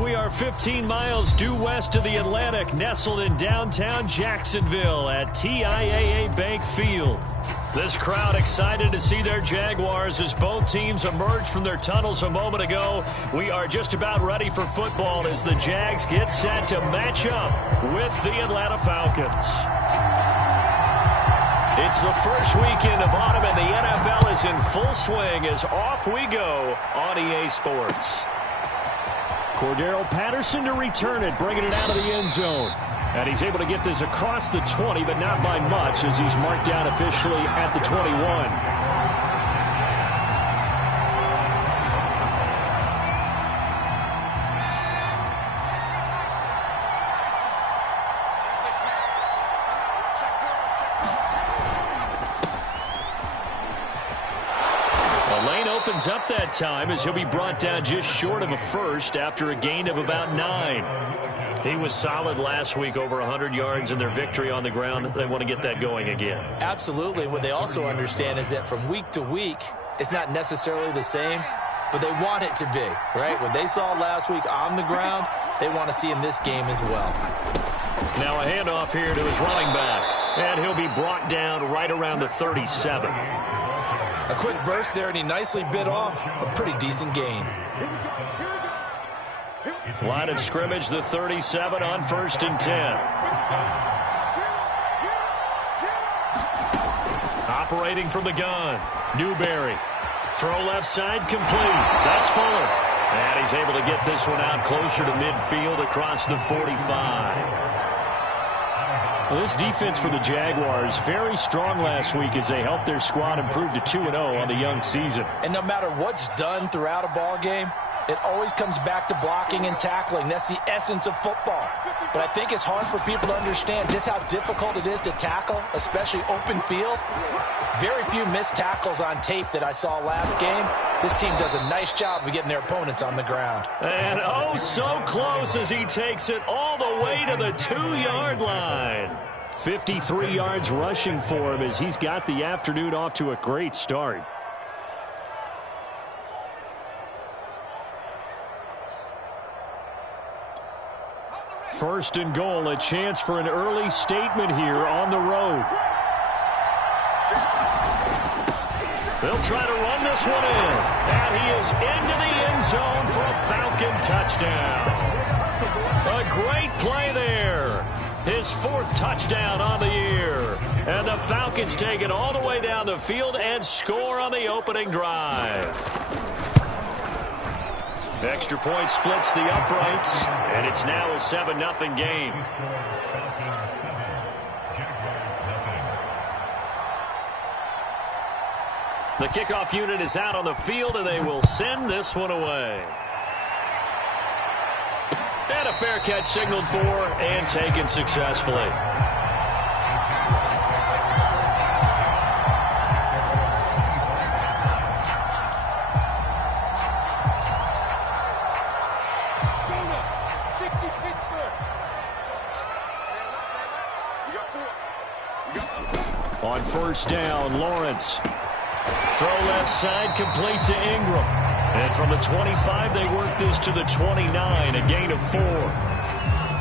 We are 15 miles due west of the Atlantic, nestled in downtown Jacksonville at TIAA Bank Field. This crowd excited to see their Jaguars as both teams emerged from their tunnels a moment ago. We are just about ready for football as the Jags get set to match up with the Atlanta Falcons. It's the first weekend of autumn and the NFL is in full swing as off we go on EA Sports. Cordero Patterson to return it, bringing it out of the end zone. And he's able to get this across the 20, but not by much as he's marked down officially at the 21. Opens up that time as he'll be brought down just short of a first after a gain of about 9. He was solid last week, over 100 yards in their victory on the ground. They want to get that going again. Absolutely. What they also understand is that from week to week, it's not necessarily the same, but they want it to be, right? What they saw last week on the ground, they want to see in this game as well. Now a handoff here to his running back, and he'll be brought down right around the 37. A quick burst there, and he nicely bit off a pretty decent gain. Line of scrimmage, the 37 on 1st and 10. Operating from the gun, Newberry. Throw left side, complete. That's Fuller. And he's able to get this one out closer to midfield across the 45. Well, this defense for the Jaguars, very strong last week as they helped their squad improve to 2-0 on the young season. And no matter what's done throughout a ball game, it always comes back to blocking and tackling. That's the essence of football. But I think it's hard for people to understand just how difficult it is to tackle, especially open field. Very few missed tackles on tape that I saw last game. This team does a nice job of getting their opponents on the ground. And oh, so close as he takes it all the way to the 2-yard line. 53 yards rushing for him as he's got the afternoon off to a great start. First and goal, a chance for an early statement here on the road. They'll try to run this one in. And he is into the end zone for a Falcon touchdown. A great play there. His 4th touchdown on the year. And the Falcons take it all the way down the field and score on the opening drive. Extra point splits the uprights, and it's now a 7-0 game. The kickoff unit is out on the field, and they will send this one away. And a fair catch signaled for and taken successfully. On 1st down, Lawrence. Throw left side, complete to Ingram. And from the 25, they work this to the 29, a gain of 4.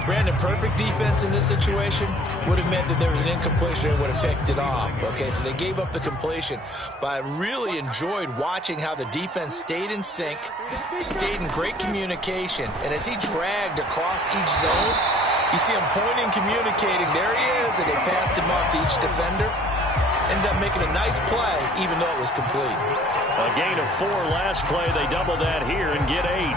Brandon, perfect defense in this situation would have meant that there was an incompletion and would have picked it off. Okay, so they gave up the completion. But I really enjoyed watching how the defense stayed in sync, stayed in great communication. And as he dragged across each zone, you see him pointing, communicating. There he is, and they passed him off to each defender. Ended up making a nice play, even though it was complete. A gain of 4 last play. They double that here and get 8.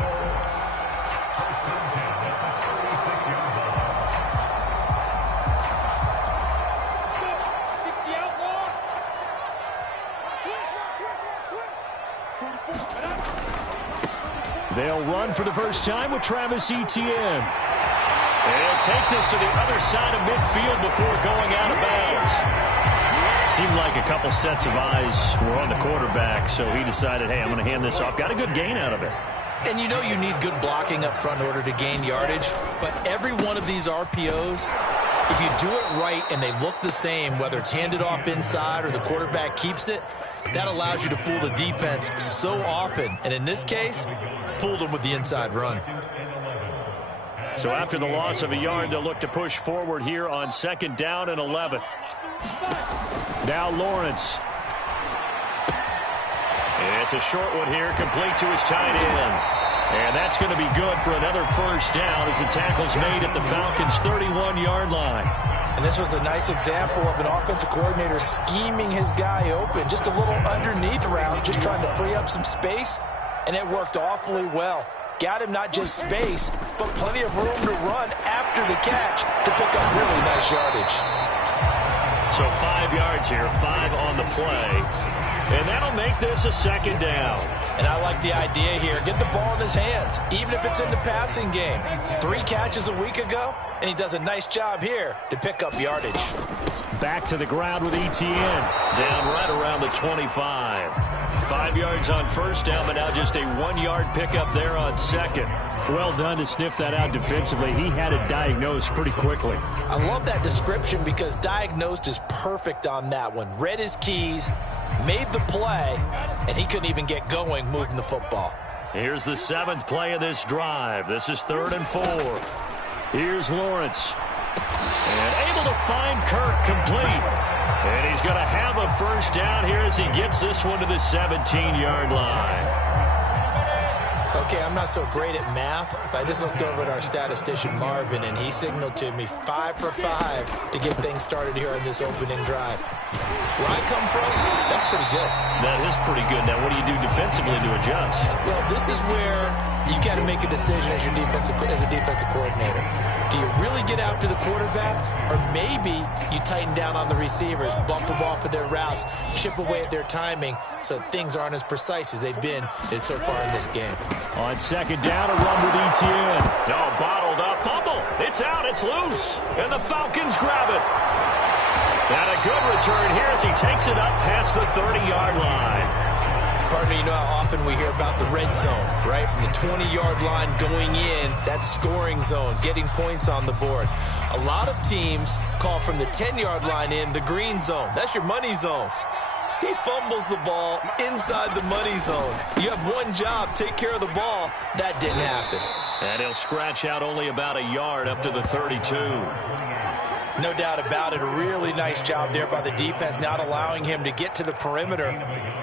They'll run for the first time with Travis Etienne. They'll take this to the other side of midfield before going out of bounds. Seemed like a couple sets of eyes were on the quarterback, so he decided, hey, I'm going to hand this off. Got a good gain out of it. And you know you need good blocking up front in order to gain yardage, but every one of these RPOs, if you do it right and they look the same, whether it's handed off inside or the quarterback keeps it, that allows you to fool the defense so often. And in this case, fooled them with the inside run. So after the loss of a yard, they'll look to push forward here on 2nd down and 11. Now Lawrence. It's a short one here, complete to his tight end. And that's going to be good for another first down as the tackle's made at the Falcons' 31-yard line. And this was a nice example of an offensive coordinator scheming his guy open. Just a little underneath route, just trying to free up some space, and it worked awfully well. Got him not just space, but plenty of room to run after the catch to pick up really nice yardage. So 5 yards here, 5 on the play. And that'll make this a 2nd down. And I like the idea here. Get the ball in his hands, even if it's in the passing game. 3 catches a week ago, and he does a nice job here to pick up yardage. Back to the ground with Etienne. Down right around the 25. 5 yards on first down, but now just a 1-yard pickup there on 2nd. Well done to sniff that out defensively. He had it diagnosed pretty quickly. I love that description because diagnosed is perfect on that one. Read his keys, made the play, and he couldn't even get going moving the football. Here's the 7th play of this drive. This is 3rd and 4. Here's Lawrence. And able to find Kirk complete. And he's going to have a first down here as he gets this one to the 17-yard line. Okay, I'm not so great at math, but I just looked over at our statistician, Marvin, and he signaled to me 5 for 5 to get things started here on this opening drive. Where I come from, that's pretty good. That is pretty good. Now, what do you do defensively to adjust? Well, this is where you've got to make a decision as a defensive coordinator. Do you really get after the quarterback, or maybe you tighten down on the receivers, bump them off of their routes, chip away at their timing so things aren't as precise as they've been so far in this game? On 2nd down, a run with Etienne. No, bottled up. Fumble. It's out. It's loose. And the Falcons grab it. And a good return here as he takes it up past the 30-yard line. Partner, you know how often we hear about the red zone, right? From the 20-yard line going in, that's scoring zone, getting points on the board. A lot of teams call from the 10-yard line in the green zone. That's your money zone. He fumbles the ball inside the money zone. You have one job, take care of the ball. That didn't happen. And he'll scratch out only about a yard up to the 32. No doubt about it. A really nice job there by the defense, not allowing him to get to the perimeter.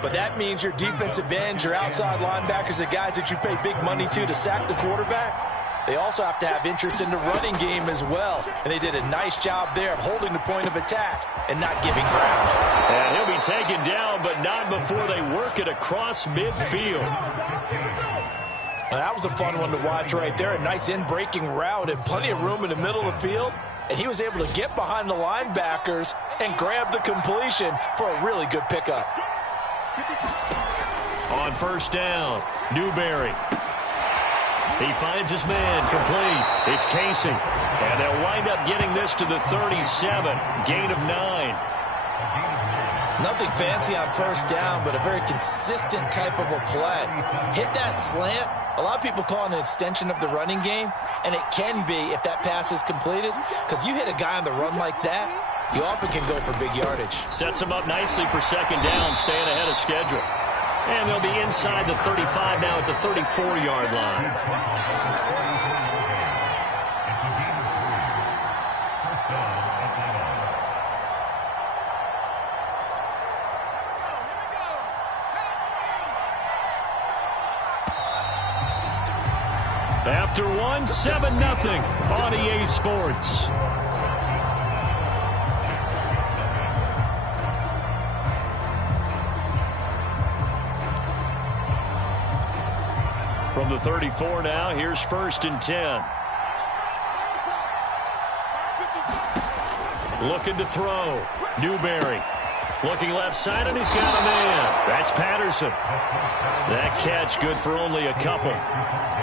But that means your defensive ends, your outside linebackers, the guys that you pay big money to sack the quarterback, they also have to have interest in the running game as well. And they did a nice job there of holding the point of attack and not giving ground. And he'll be taken down, but not before they work it across midfield. Now, that was a fun one to watch right there. A nice in-breaking route and plenty of room in the middle of the field. And he was able to get behind the linebackers and grab the completion for a really good pickup. On first down, Newberry. He finds his man complete. It's Casey. And they'll wind up getting this to the 37. Gain of 9. Nothing fancy on first down, but a very consistent type of a play. Hit that slant. A lot of people call it an extension of the running game, and it can be if that pass is completed, because you hit a guy on the run like that, you often can go for big yardage. Sets him up nicely for 2nd down, staying ahead of schedule. And they'll be inside the 35 now at the 34-yard line. After one, 7-0 on EA Sports. From the 34 now, here's 1st and 10. Looking to throw. Newberry. Looking left side, and he's got a man. That's Patterson. That catch good for only a couple.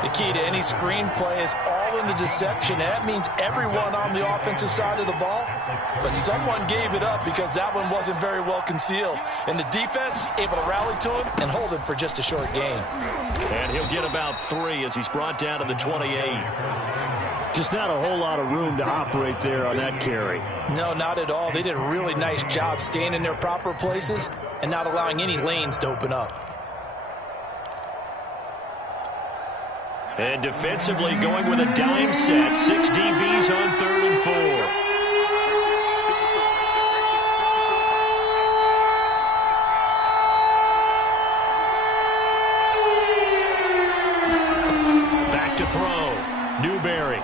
The key to any screenplay is all in the deception. That means everyone on the offensive side of the ball, but someone gave it up because that one wasn't very well concealed. And the defense able to rally to him and hold him for just a short gain. And he'll get about 3 as he's brought down to the 28. Just not a whole lot of room to operate there on that carry. No, not at all. They did a really nice job staying in their proper places and not allowing any lanes to open up. And defensively going with a dime set. 6 DBs on 3rd and 4. Back to throw. Newberry.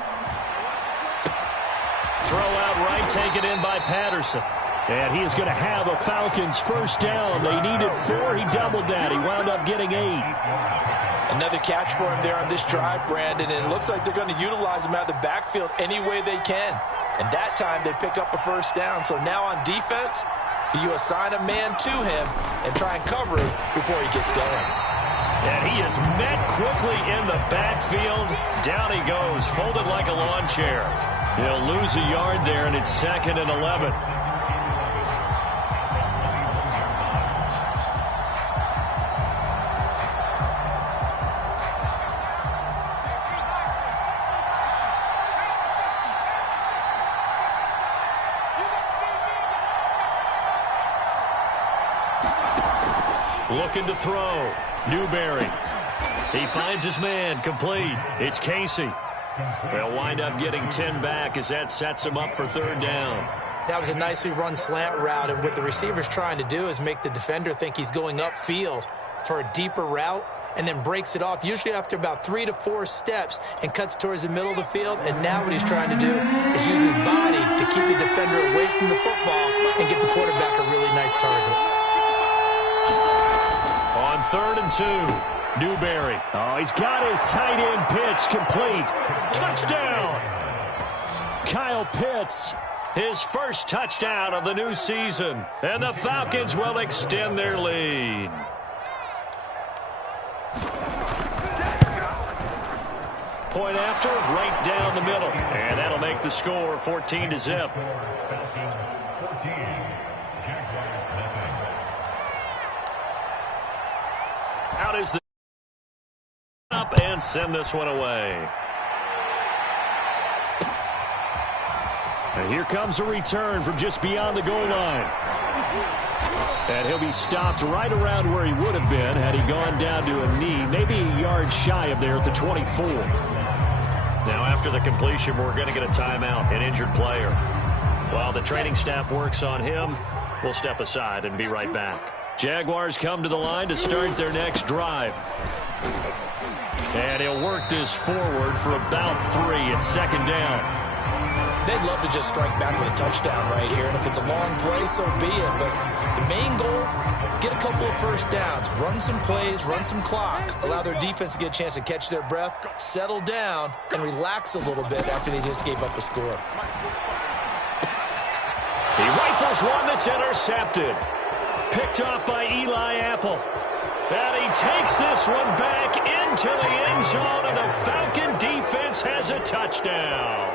Throw out right, taken in by Patterson. And he is going to have a Falcons first down. They needed 4. He doubled that. He wound up getting 8. Another catch for him there on this drive, Brandon, and it looks like they're going to utilize him out of the backfield any way they can. And that time they pick up a first down. So now on defense, you assign a man to him and try and cover him before he gets going. And he is met quickly in the backfield. Down he goes, folded like a lawn chair. He'll lose a yard there, and it's 2nd and 11. Looking to throw. Newberry. He finds his man. Complete. It's Casey. They'll wind up getting 10 back as that sets him up for 3rd down. That was a nicely run slant route, and what the receiver's trying to do is make the defender think he's going upfield for a deeper route and then breaks it off, usually after about 3 to 4 steps, and cuts towards the middle of the field. And now what he's trying to do is use his body to keep the defender away from the football and give the quarterback a really nice target. On 3rd and 2, Newberry. Oh, he's got his tight end pitch complete. Touchdown! Kyle Pitts, his first touchdown of the new season. And the Falcons will extend their lead. Point after, right down the middle. And that'll make the score 14-0. Out is the up and send this one away. And here comes a return from just beyond the goal line. And he'll be stopped right around where he would have been had he gone down to a knee, maybe a yard shy of there at the 24. Now after the completion, we're going to get a timeout, an injured player. While the training staff works on him, we'll step aside and be right back. Jaguars come to the line to start their next drive. And he'll work this forward for about 3 at 2nd down. They'd love to just strike back with a touchdown right here, and if it's a long play, so be it. But the main goal, get a couple of first downs, run some plays, run some clock, allow their defense to get a chance to catch their breath, settle down, and relax a little bit after they just gave up a score. He rifles one that's intercepted. Picked off by Eli Apple. And he takes this one back into the end zone, and the Falcon defense has a touchdown.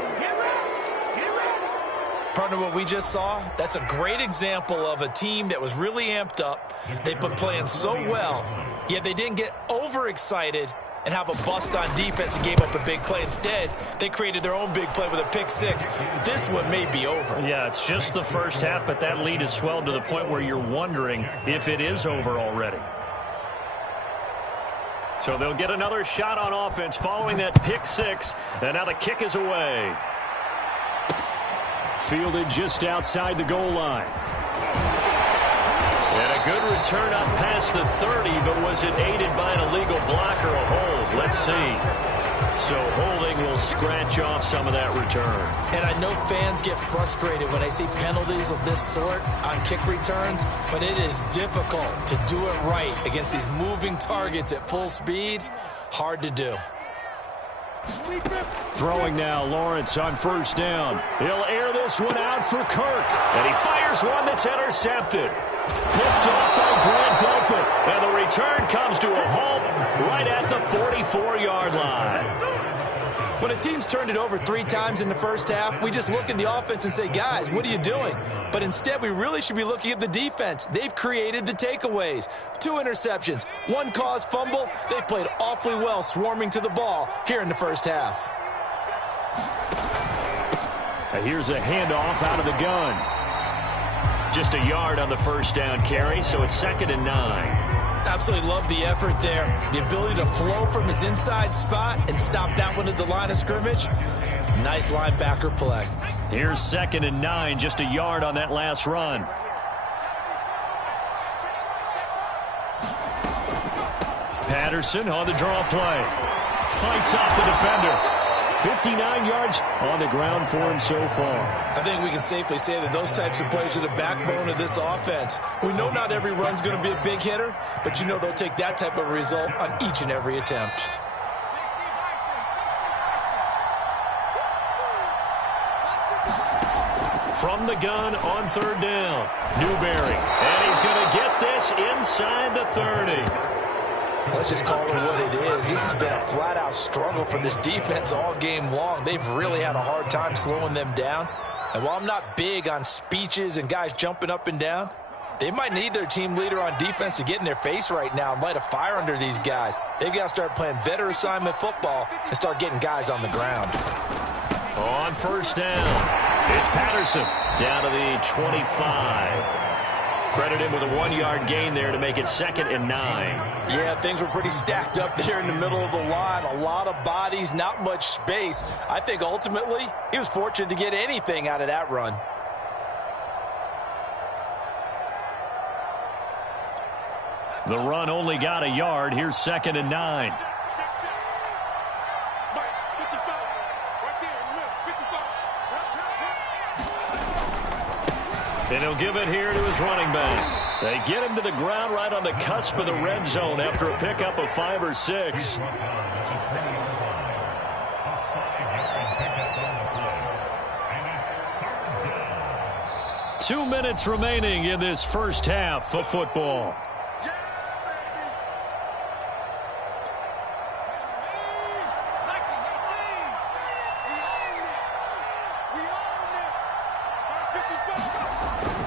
Partner, what we just saw, that's a great example of a team that was really amped up. They've been playing so well, yet they didn't get overexcited and have a bust on defense and gave up a big play. Instead, they created their own big play with a pick 6. This one may be over. Yeah, it's just the first half, but that lead has swelled to the point where you're wondering if it is over already. So they'll get another shot on offense following that pick 6, and now the kick is away. Fielded just outside the goal line. And a good return up past the 30, but was it aided by an illegal block or a hold? Let's see. So holding will scratch off some of that return. And I know fans get frustrated when they see penalties of this sort on kick returns, but it is difficult to do it right against these moving targets at full speed. Hard to do. Throwing now, Lawrence on first down. He'll air this one out for Kirk. And he fires one that's intercepted. Picked off by Grant Delpit. And the return comes to a halt right at the 44-yard line. When a team's turned it over 3 times in the first half, we just look at the offense and say, guys, what are you doing? But instead, we really should be looking at the defense. They've created the takeaways. 2 interceptions, 1 caused fumble. They played awfully well swarming to the ball here in the first half. And here's a handoff out of the gun. Just a yard on the first down carry, so it's 2nd and 9. Absolutely love the effort there. The ability to flow from his inside spot and stop that one at the line of scrimmage. Nice linebacker play. Here's 2nd and 9, just a yard on that last run. Patterson on the draw play. Fights off the defender. 59 yards on the ground for him so far. I think we can safely say that those types of plays are the backbone of this offense. We know not every run's going to be a big hitter, but you know they'll take that type of result on each and every attempt. From the gun on 3rd down, Newberry. And he's going to get this inside the 30. Let's just call it what it is. This has been a flat-out struggle for this defense all game long. They've really had a hard time slowing them down. And while I'm not big on speeches and guys jumping up and down, they might need their team leader on defense to get in their face right now and light a fire under these guys. They've got to start playing better assignment football and start getting guys on the ground. On 1st down, it's Patterson down to the 25. Credit him with a 1-yard gain there to make it 2nd and 9. Yeah, things were pretty stacked up there in the middle of the line. A lot of bodies, not much space. I think ultimately he was fortunate to get anything out of that run. The run only got a yard. Here's 2nd and 9. And he'll give it here to his running back. They get him to the ground right on the cusp of the red zone after a pickup of 5 or 6. Two minutes remaining in this first half of football.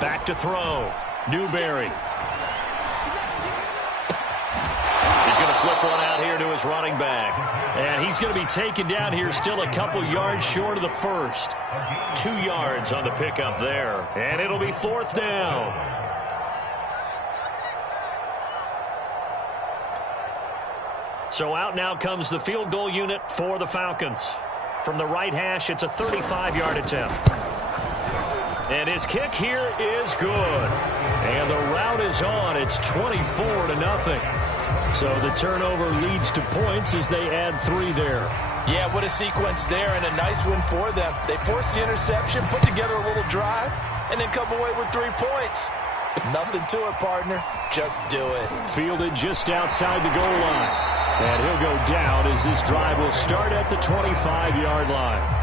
Back to throw. Newberry. He's going to flip one out here to his running back. And he's going to be taken down here still a couple yards short of the first. 2 yards on the pickup there. And it'll be 4th down. So out now comes the field goal unit for the Falcons. From the right hash, it's a 35-yard attempt. And his kick here is good. And the route is on. It's 24-0. So the turnover leads to points as they add 3 there. Yeah, what a sequence there and a nice one for them. They force the interception, put together a little drive, and then come away with 3 points. Nothing to it, partner. Just do it. Fielded just outside the goal line. And he'll go down as this drive will start at the 25-yard line.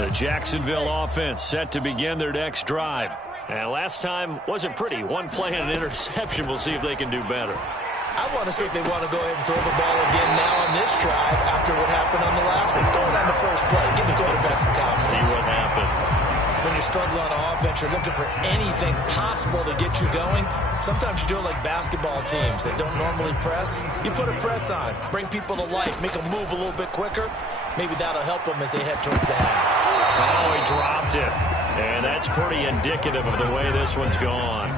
The Jacksonville offense set to begin their next drive. And last time wasn't pretty. 1 play and an interception. We'll see if they can do better. I want to see if they want to go ahead and throw the ball again now on this drive after what happened on the last one. Throw it on the first play. Give the quarterback some confidence. See what happens. When you're struggling on offense, you're looking for anything possible to get you going. Sometimes you do it like basketball teams that don't normally press. You put a press on, bring people to life, make them move a little bit quicker. Maybe that'll help them as they head towards the half. Oh, he dropped it. And that's pretty indicative of the way this one's gone.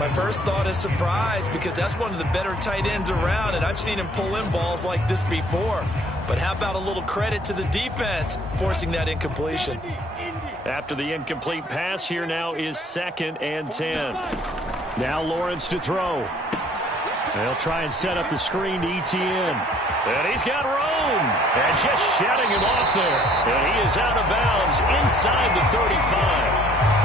My first thought is surprise because that's one of the better tight ends around, and I've seen him pull in balls like this before. But how about a little credit to the defense forcing that incompletion? After the incomplete pass, here now is 2nd and 10. Now Lawrence to throw. They'll try and set up the screen to Etienne. And he's got room. And just shutting him off there. And he is out of bounds inside the 35.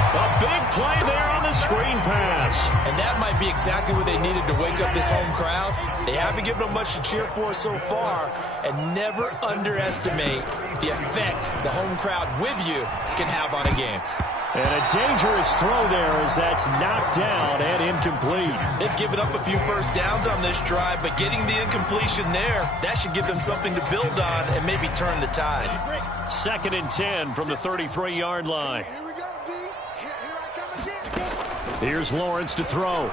A big play there on the screen pass. And that might be exactly what they needed to wake up this home crowd. They haven't given them much to cheer for so far. And never underestimate the effect the home crowd with you can have on a game. And a dangerous throw there as that's knocked down and incomplete. They've given up a few first downs on this drive, but getting the incompletion there, that should give them something to build on and maybe turn the tide. 2nd and 10 from the 33-yard line. Here's Lawrence to throw.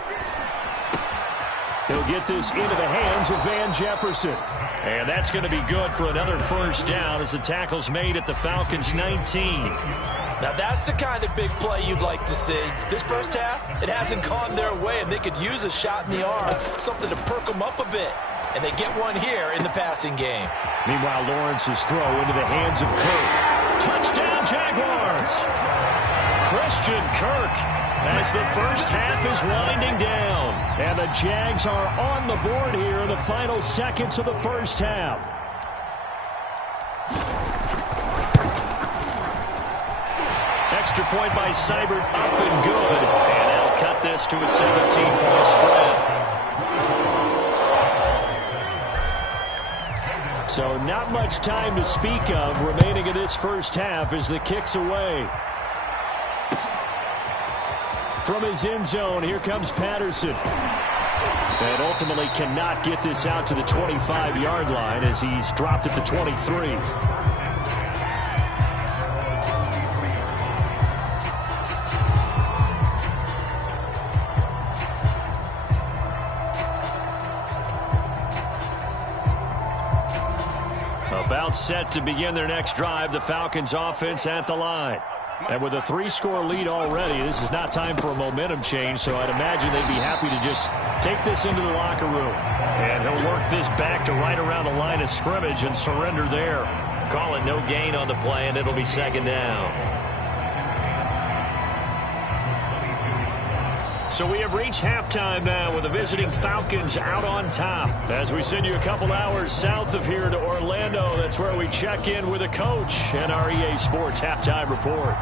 He'll get this into the hands of Van Jefferson. And that's going to be good for another first down as the tackle's made at the Falcons' 19. Now that's the kind of big play you'd like to see. This first half, it hasn't gone their way, and they could use a shot in the arm, something to perk them up a bit. And they get one here in the passing game. Meanwhile, Lawrence's throw into the hands of Kirk. Touchdown, Jaguars! Christian Kirk as the first half is winding down. And the Jags are on the board here in the final seconds of the first half. Extra point by Seibert, up and good. And they'll cut this to a 17-point spread. So not much time to speak of remaining in this first half as the kick's away. From his end zone, here comes Patterson. And ultimately cannot get this out to the 25-yard line as he's dropped at the 23. About set to begin their next drive, the Falcons offense at the line. And with a 3-score lead already, this is not time for a momentum change, so I'd imagine they'd be happy to just take this into the locker room. And he'll work this back to right around the line of scrimmage and surrender there. Call it no gain on the play, and it'll be second down. So we have reached halftime now with the visiting Falcons out on top. As we send you a couple hours south of here to Orlando, that's where we check in with a coach and our EA Sports halftime report.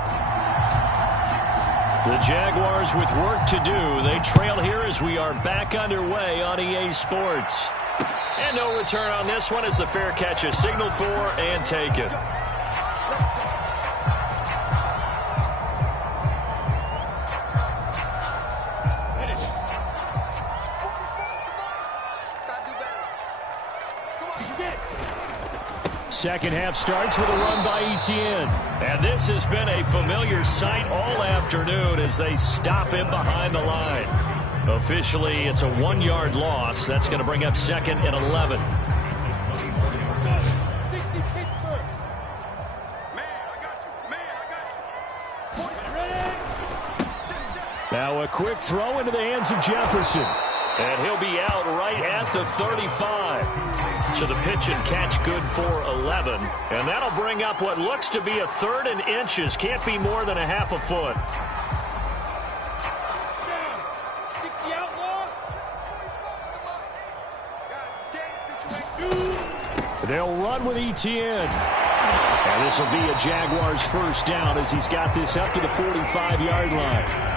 The Jaguars with work to do. They trail here as we are back underway on EA Sports. And no return on this one as the fair catch is signaled for and taken. Second half starts with a run by Etienne. And this has been a familiar sight all afternoon as they stop him behind the line. Officially, it's a 1-yard loss. That's going to bring up second and 11. Now a quick throw into the hands of Jefferson. And he'll be out right at the 35. So the pitch and catch good for 11. And that'll bring up what looks to be a 3rd and inches. Can't be more than a half a foot. They'll run with Etienne. And this will be a Jaguars first down as he's got this up to the 45-yard line.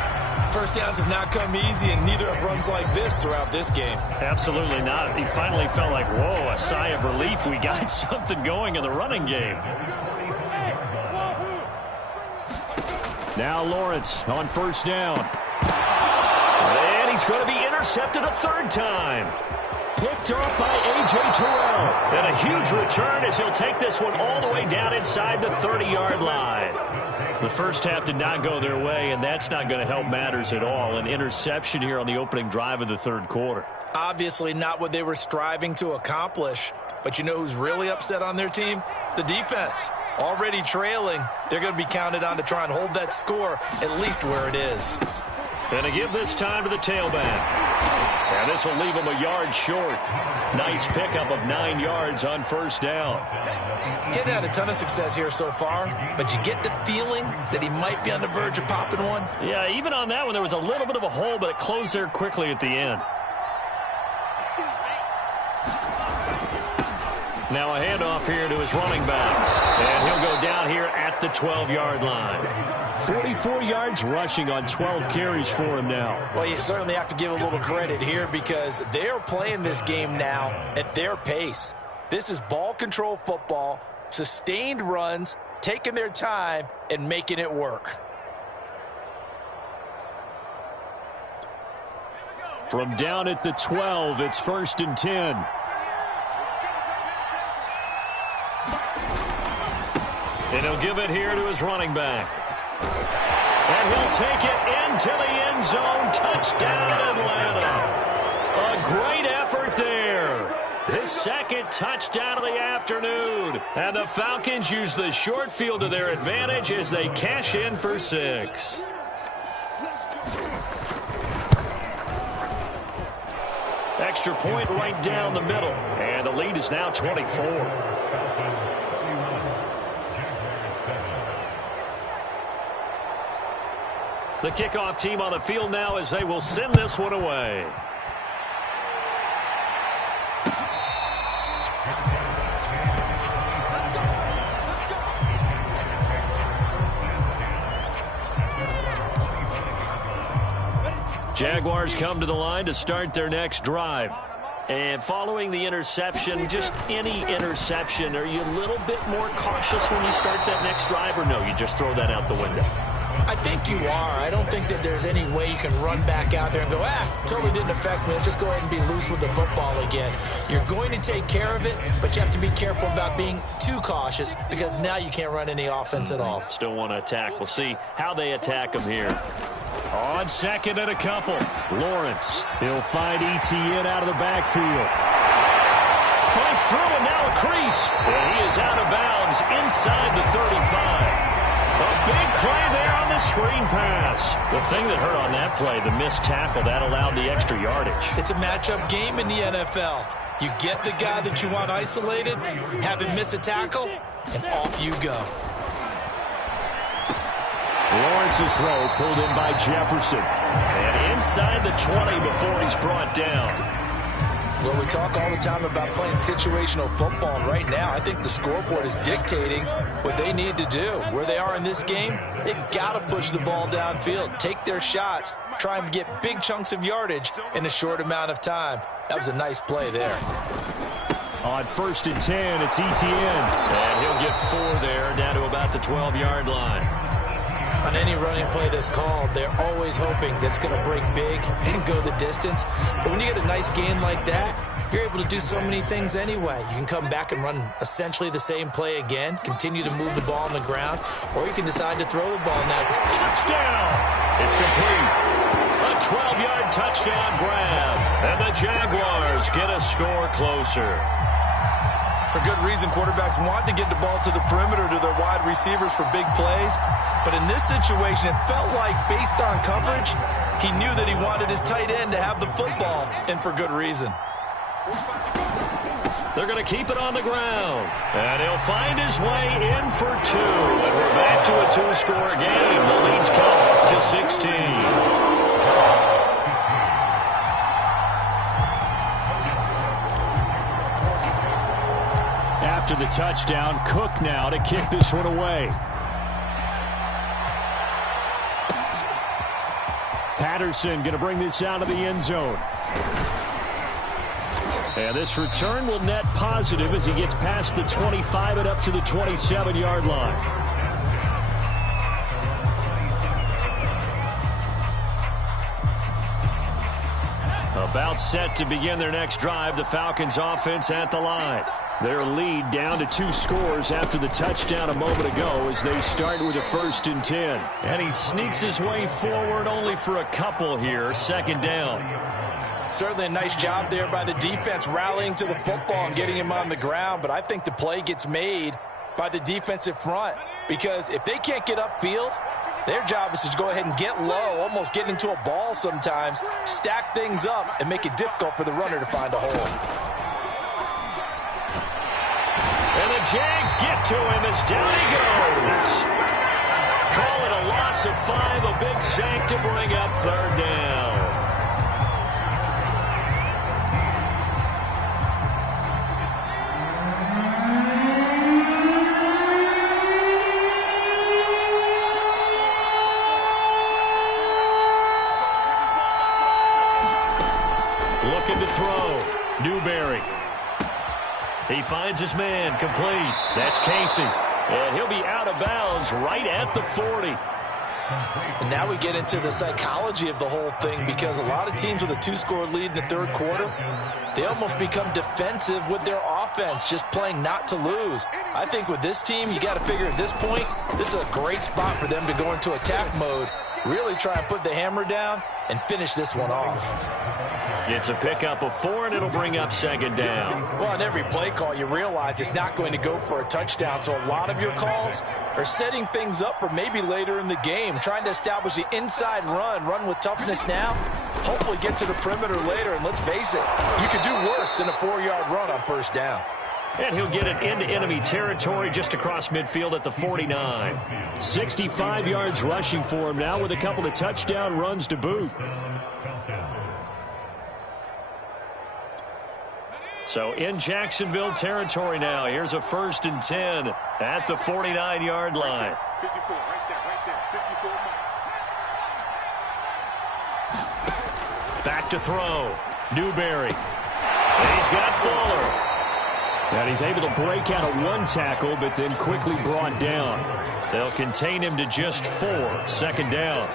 First downs have not come easy, and neither have runs like this throughout this game. Absolutely not. He finally felt like, whoa, a sigh of relief. We got something going in the running game. Now Lawrence on first down. And he's going to be intercepted a 3rd time. Picked off by A.J. Terrell. And a huge return as he'll take this one all the way down inside the 30-yard line. The first half did not go their way, and that's not going to help matters at all. An interception here on the opening drive of the 3rd quarter. Obviously not what they were striving to accomplish. But you know who's really upset on their team? The defense. Already trailing, they're going to be counted on to try and hold that score at least where it is. And to give this time to the tailback. And this will leave him a yard short. Nice pickup of 9 yards on first down. Getting had a ton of success here so far, but you get the feeling that he might be on the verge of popping one. Yeah, even on that one, there was a little bit of a hole, but it closed there quickly at the end. Now a handoff here to his running back. And he'll go down here at the 12-yard line. 44 yards rushing on 12 carries for him now. Well, you certainly have to give a little credit here because they're playing this game now at their pace. This is ball control football, sustained runs, taking their time, and making it work. From down at the 12, it's 1st and 10. And he'll give it here to his running back. And he'll take it into the end zone. Touchdown, Atlanta. A great effort there. second touchdown of the afternoon. And the Falcons use the short field to their advantage as they cash in for 6. Extra point right down the middle. And the lead is now 24. The kickoff team on the field now as they will send this one away. Jaguars come to the line to start their next drive. And following the interception, just any interception, are you a little bit more cautious when you start that next drive, or no, you just throw that out the window? I think you are. I don't think that there's any way you can run back out there and go, totally didn't affect me. Let's just go ahead and be loose with the football again. You're going to take care of it, but you have to be careful about being too cautious because now you can't run any offense at all. Still want to attack. We'll see how they attack them here. On second and a couple, Lawrence. He'll find Etienne out of the backfield. Fights through and now a crease. And he is out of bounds inside the 35. A big play there on the screen pass. The thing that hurt on that play, the missed tackle, that allowed the extra yardage. It's a matchup game in the NFL. You get the guy that you want isolated, have him miss a tackle, and off you go. Lawrence's throw pulled in by Jefferson. And inside the 20 before he's brought down. Well, we talk all the time about playing situational football, and right now I think the scoreboard is dictating what they need to do. Where they are in this game, they've got to push the ball downfield, take their shots, try and get big chunks of yardage in a short amount of time. That was a nice play there. On 1st and 10, it's Etienne. And he'll get 4 there, down to about the 12-yard line. On any running play that's called, they're always hoping that it's going to break big and go the distance. But when you get a nice game like that, you're able to do so many things anyway. You can come back and run essentially the same play again, continue to move the ball on the ground, or you can decide to throw the ball now. Touchdown! It's complete. A 12-yard touchdown grab. And the Jaguars get a score closer. For good reason, quarterbacks want to get the ball to the perimeter to their wide receivers for big plays. But in this situation, it felt like, based on coverage, he knew that he wanted his tight end to have the football, and for good reason. They're going to keep it on the ground. And he'll find his way in for 2. And we're back to a 2-score game. The lead's come to 16. After the touchdown, Cook now to kick this one away. Patterson going to bring this out of the end zone. And this return will net positive as he gets past the 25 and up to the 27-yard line. About set to begin their next drive, the Falcons offense at the line. Their lead down to 2 scores after the touchdown a moment ago as they start with a 1st and 10. And he sneaks his way forward only for a couple here, 2nd down. Certainly a nice job there by the defense rallying to the football and getting him on the ground, but I think the play gets made by the defensive front because if they can't get upfield, their job is to go ahead and get low, almost get into a ball sometimes, stack things up, and make it difficult for the runner to find a hole. And the Jags get to him as down he goes. Call it a loss of 5, a big sack to bring up 3rd down. Looking to throw. Newberry. He finds his man, complete. That's Casey. And he'll be out of bounds right at the 40. And now we get into the psychology of the whole thing because a lot of teams with a 2-score lead in the 3rd quarter, they almost become defensive with their offense, just playing not to lose. I think with this team, you got to figure at this point, this is a great spot for them to go into attack mode, really try and put the hammer down and finish this one off. It's a pickup of 4, and it'll bring up second down. Well, on every play call, you realize it's not going to go for a touchdown, so a lot of your calls are setting things up for maybe later in the game, trying to establish the inside run with toughness now, hopefully get to the perimeter later, and let's face it, you could do worse than a 4-yard run on first down. And he'll get it into enemy territory just across midfield at the 49. 65 yards rushing for him now with a couple of touchdown runs to boot. So in Jacksonville territory now. Here's a 1st and 10 at the 49-yard line. 54, right there, 54. Back to throw. Newberry. And he's got Fuller. And he's able to break out of 1 tackle, but then quickly brought down. They'll contain him to just 4. Second down.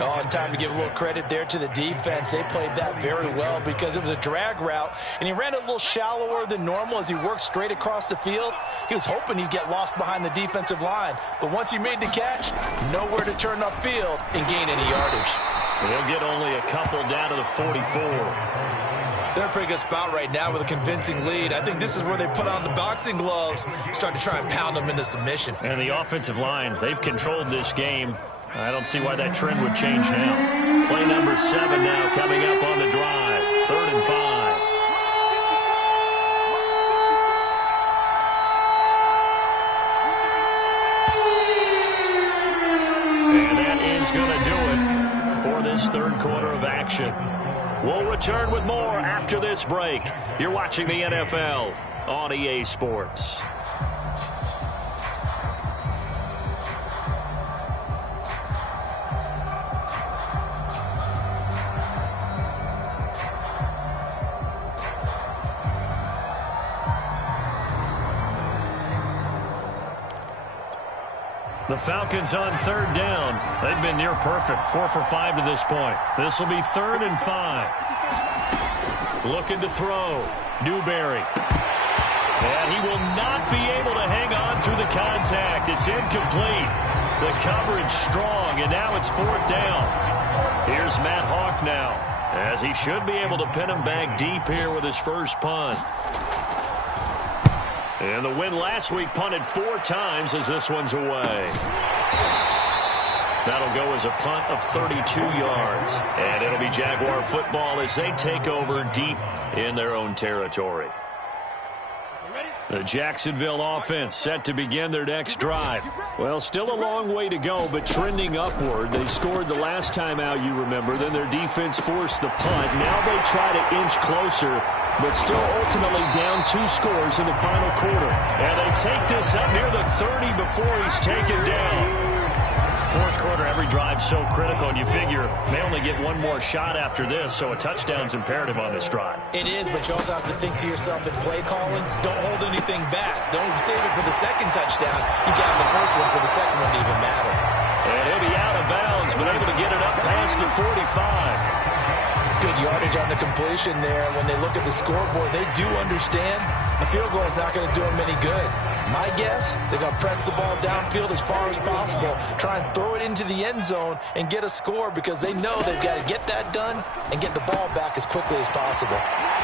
Oh, it's time to give a little credit there to the defense. They played that very well because it was a drag route, and he ran it a little shallower than normal as he worked straight across the field. He was hoping he'd get lost behind the defensive line, but once he made the catch, nowhere to turn upfield and gain any yardage. He'll get only a couple down to the 44. They're in a pretty good spot right now with a convincing lead. I think this is where they put on the boxing gloves, start to try and pound them into submission. And the offensive line, they've controlled this game. I don't see why that trend would change now. Play number 7 now coming up on the drive. 3rd and 5. And that is going to do it for this 3rd quarter of action. We'll return with more after this break. You're watching the NFL on EA Sports. The Falcons on 3rd down. They've been near perfect. 4 for 5 to this point. This will be 3rd and 5. Looking to throw. Newberry. And he will not be able to hang on through the contact. It's incomplete. The coverage strong, and now it's 4th down. Here's Matt Hawk now, as he should be able to pin him back deep here with his first punt. And the win last week punted 4 times as this one's away. That'll go as a punt of 32 yards. And it'll be Jaguar football as they take over deep in their own territory. The Jacksonville offense set to begin their next drive. Well, still a long way to go, but trending upward. They scored the last time out, you remember. Then their defense forced the punt. Now they try to inch closer, but still ultimately down 2 scores in the final quarter. And they take this up near the 30 before he's taken down. 4th quarter, every drive so critical, and you figure they only get 1 more shot after this, so a touchdown's imperative on this drive. It is, but you also have to think to yourself in play calling, don't hold anything back. Don't save it for the second touchdown. You got the first one for the second one to even matter. And he'll be out of bounds, but able to get it up past the 45. Good yardage on the completion there. When they look at the scoreboard, they do understand a field goal is not going to do them any good. My guess, they're going to press the ball downfield as far as possible, try and throw it into the end zone and get a score because they know they've got to get that done and get the ball back as quickly as possible.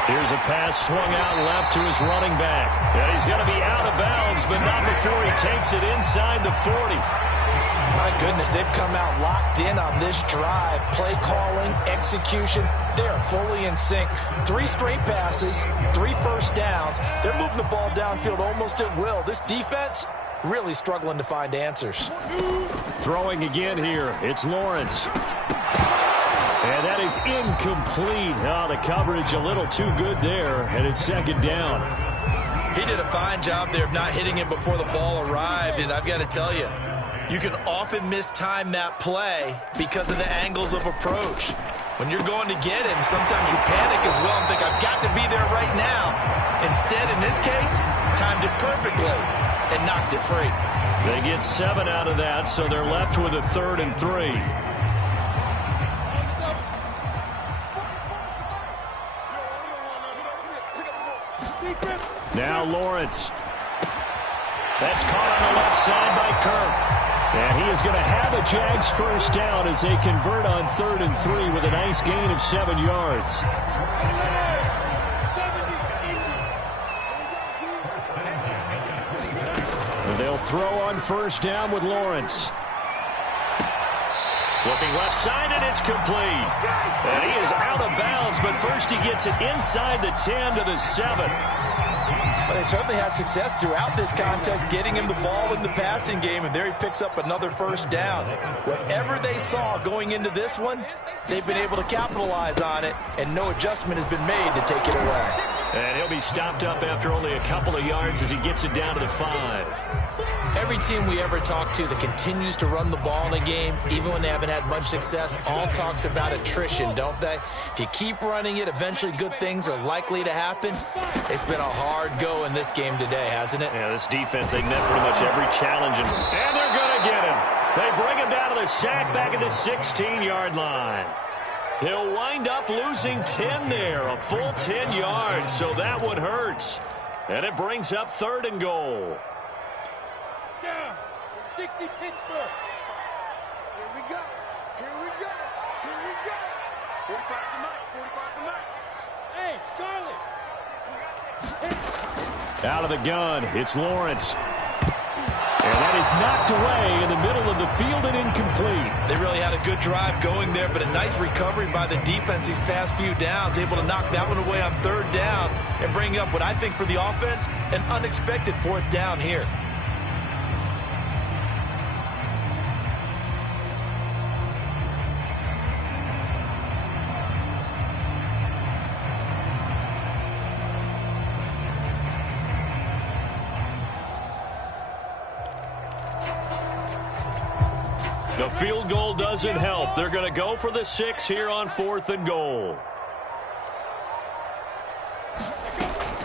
Here's a pass swung out left to his running back. And he's going to be out of bounds, but not before he takes it inside the 40. My goodness, they've come out locked in on this drive. Play calling, execution, they are fully in sync. 3 straight passes, 3 first downs. They're moving the ball downfield almost at will. This defense really struggling to find answers. Throwing again here. It's Lawrence. And that is incomplete. Oh, the coverage a little too good there, and it's 2nd down. He did a fine job there of not hitting it before the ball arrived, and I've got to tell you, you can often mistime that play because of the angles of approach. When you're going to get him, sometimes you panic as well and think, I've got to be there right now. Instead, in this case, timed it perfectly and knocked it free. They get 7 out of that, so they're left with a 3rd and 3. Now Lawrence. That's caught on the left side by Kirk. And he is going to have a Jags first down as they convert on 3rd and 3 with a nice gain of 7 yards. And they'll throw on first down with Lawrence. Looking left side, and it's complete. And he is out of bounds, but first he gets it inside the 10 to the 7. But they certainly had success throughout this contest getting him the ball in the passing game, and there he picks up another first down. Whatever they saw going into this one, they've been able to capitalize on it, and no adjustment has been made to take it away. And he'll be stopped up after only a couple of yards as he gets it down to the 5. Every team we ever talk to that continues to run the ball in a game, even when they haven't had much success, all talks about attrition, don't they? If you keep running it, eventually good things are likely to happen. It's been a hard go in this game today, hasn't it? Yeah, this defense, they met pretty much every challenge. And they're going to get him. They bring him down to the sack back at the 16-yard line. He'll wind up losing 10 there, a full 10 yards, so that one hurts. And it brings up 3rd and goal. Down. 60 Pittsburgh. Here we go. Here we go. Here we go. 45 to Mike. 45 to Mike. Hey, Charlie. Out of the gun, it's Lawrence. And that is knocked away in the middle of the field and incomplete. They really had a good drive going there, but a nice recovery by the defense these past few downs, able to knock that one away on 3rd down and bring up what I think for the offense, an unexpected 4th down here. The field goal doesn't help. They're going to go for the 6 here on 4th and goal.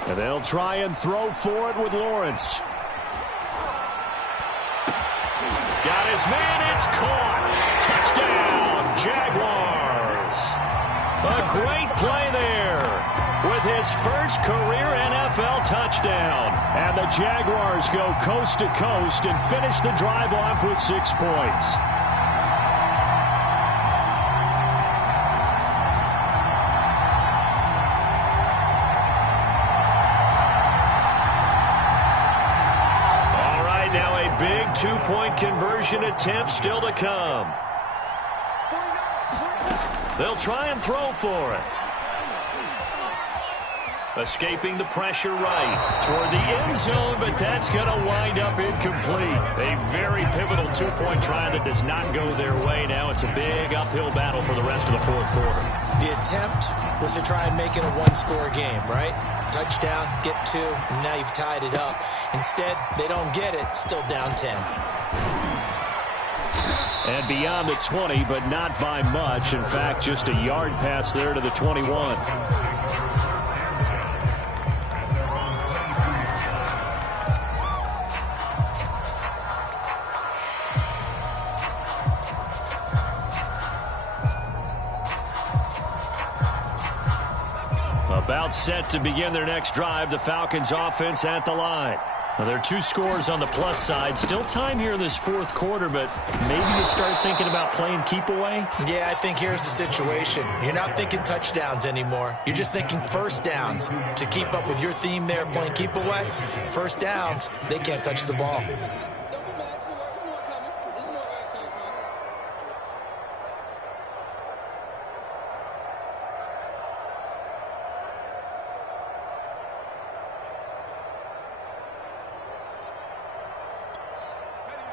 And they'll try and throw for it with Lawrence. Got his man. It's caught. Touchdown, Jaguars. A great play there with his first career NFL touchdown. And the Jaguars go coast to coast and finish the drive off with 6 points. Big 2-point conversion attempt still to come. They'll try and throw for it. Escaping the pressure right toward the end zone, but that's going to wind up incomplete. A very pivotal 2-point try that does not go their way. Now it's a big uphill battle for the rest of the 4th quarter. The attempt was to try and make it a 1-score game, right? Touchdown, get 2, and now you've tied it up. Instead, they don't get it, still down 10. And beyond the 20, but not by much. In fact, just a yard pass there to the 21. About set to begin their next drive, the Falcons offense at the line. Now, there are 2 scores on the plus side. Still time here in this 4th quarter, but maybe you start thinking about playing keep away? Yeah, I think here's the situation. You're not thinking touchdowns anymore. You're just thinking first downs. To keep up with your theme there, playing keep away, first downs, they can't touch the ball.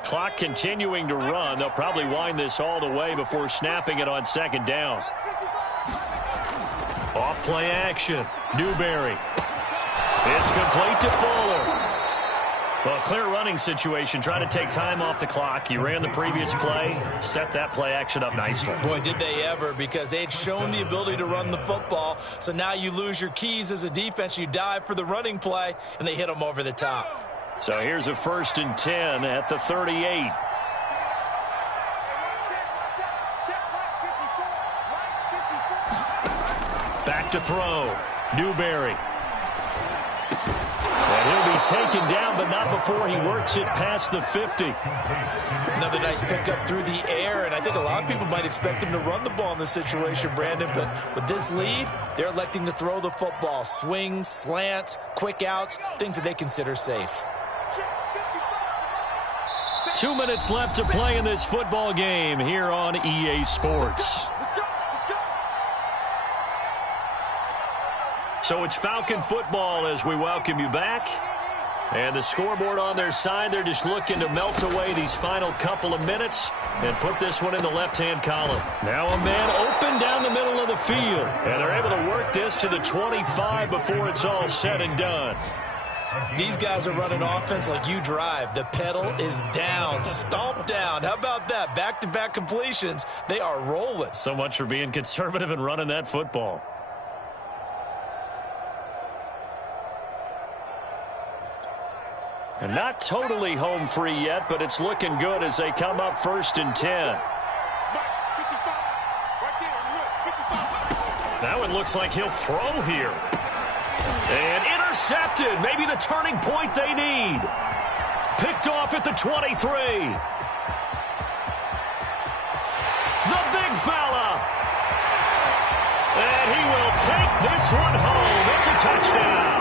Clock continuing to run. They'll probably wind this all the way before snapping it on 2nd down. Off play action. Newberry. It's complete to Fuller. Well, clear running situation. Trying to take time off the clock. He ran the previous play. Set that play action up nicely. Boy, did they ever, because they'd shown the ability to run the football. So now you lose your keys as a defense. You dive for the running play, and they hit them over the top. So here's a 1st and 10 at the 38. Back to throw. Newberry. And he'll be taken down, but not before he works it past the 50. Another nice pickup through the air, and I think a lot of people might expect him to run the ball in this situation, Brandon, but with this lead, they're electing to throw the football. Swings, slants, quick outs, things that they consider safe. 2 minutes left to play in this football game here on EA Sports. So it's Falcon football as we welcome you back. And the scoreboard on their side, they're just looking to melt away these final couple of minutes and put this one in the left-hand column. Now a man open down the middle of the field. And they're able to work this to the 25 before it's all said and done. These guys are running offense like you drive. The pedal is down, stomped down. How about that? Back-to-back completions. They are rolling. So much for being conservative and running that football. And not totally home free yet, but it's looking good as they come up 1st and 10. Now it looks like he'll throw here. And intercepted. Maybe the turning point they need. Picked off at the 23. The big fella. And he will take this one home. It's a touchdown.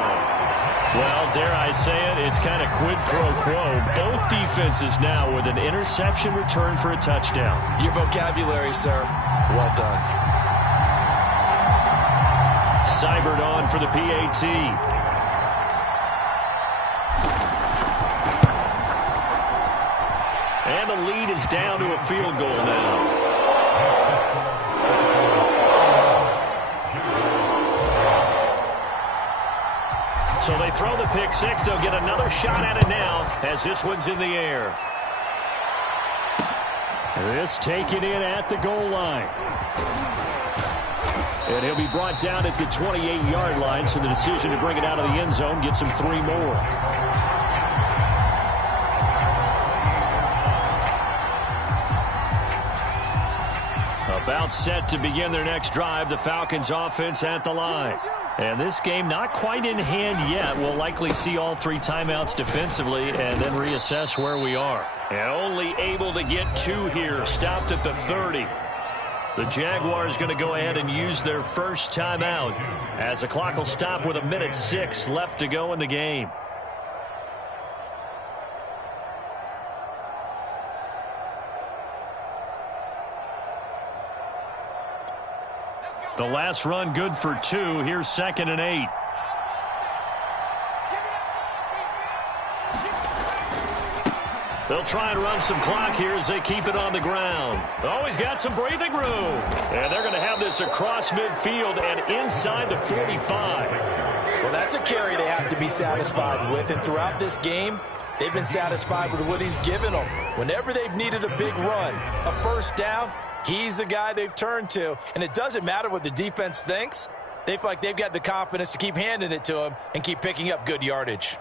Well, dare I say it, it's kind of quid pro quo. Both defenses now with an interception return for a touchdown. Your vocabulary, sir. Well done. Seibert on for the PAT. And the lead is down to a field goal now. So they throw the pick six. They'll get another shot at it now as this one's in the air. This taken in at the goal line. And he'll be brought down at the 28-yard line, so the decision to bring it out of the end zone gets him 3 more. About set to begin their next drive, the Falcons offense at the line. And this game not quite in hand yet. We'll likely see all 3 timeouts defensively and then reassess where we are. And only able to get 2 here, stopped at the 30. The Jaguars going to go ahead and use their first timeout as the clock will stop with 1:06 left to go in the game. The last run good for 2. Here's 2nd and 8. They'll try and run some clock here as they keep it on the ground. Oh, he's got some breathing room. And they're going to have this across midfield and inside the 45. Well, that's a carry they have to be satisfied with. And throughout this game, they've been satisfied with what he's given them. Whenever they've needed a big run, a first down, he's the guy they've turned to. And it doesn't matter what the defense thinks. They feel like they've got the confidence to keep handing it to him and keep picking up good yardage.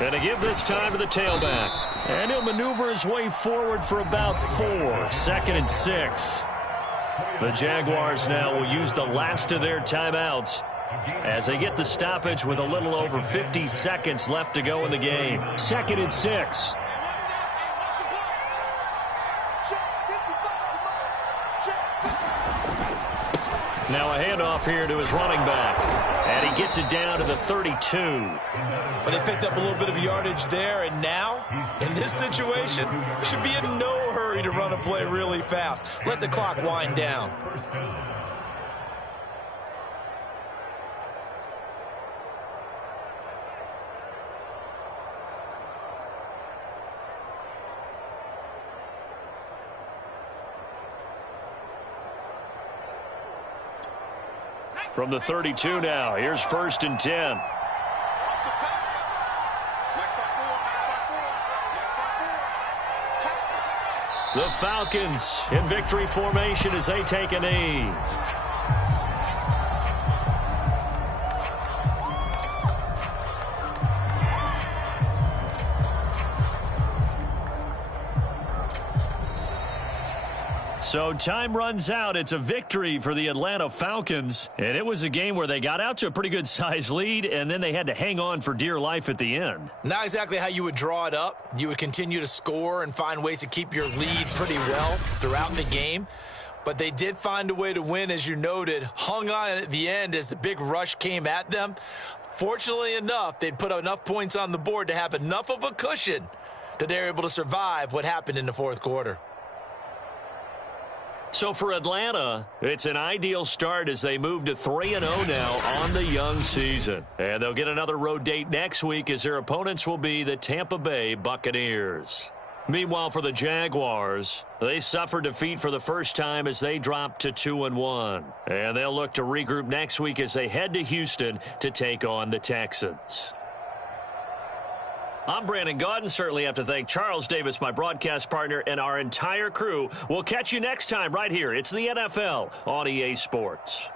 And to give this time to the tailback. And he'll maneuver his way forward for about 4. 2nd and 6. The Jaguars now will use the last of their timeouts as they get the stoppage with a little over 50 seconds left to go in the game. 2nd and 6. Now a handoff here to his running back. And he gets it down to the 32. But they picked up a little bit of yardage there, and now, in this situation, should be in no hurry to run a play really fast. Let the clock wind down. From the 32 now, here's 1st and 10. The Falcons in victory formation as they take a knee. So time runs out. It's a victory for the Atlanta Falcons. And it was a game where they got out to a pretty good size lead, and then they had to hang on for dear life at the end. Not exactly how you would draw it up. You would continue to score and find ways to keep your lead pretty well throughout the game. But they did find a way to win, as you noted. Hung on at the end as the big rush came at them. Fortunately enough, they'd put enough points on the board to have enough of a cushion that they're able to survive what happened in the fourth quarter. So for Atlanta, it's an ideal start as they move to 3-0 now on the young season. And they'll get another road date next week as their opponents will be the Tampa Bay Buccaneers. Meanwhile, for the Jaguars, they suffered defeat for the first time as they dropped to 2-1. And they'll look to regroup next week as they head to Houston to take on the Texans. I'm Brandon Gaudin. Certainly have to thank Charles Davis, my broadcast partner, and our entire crew. We'll catch you next time right here. It's the NFL on EA Sports.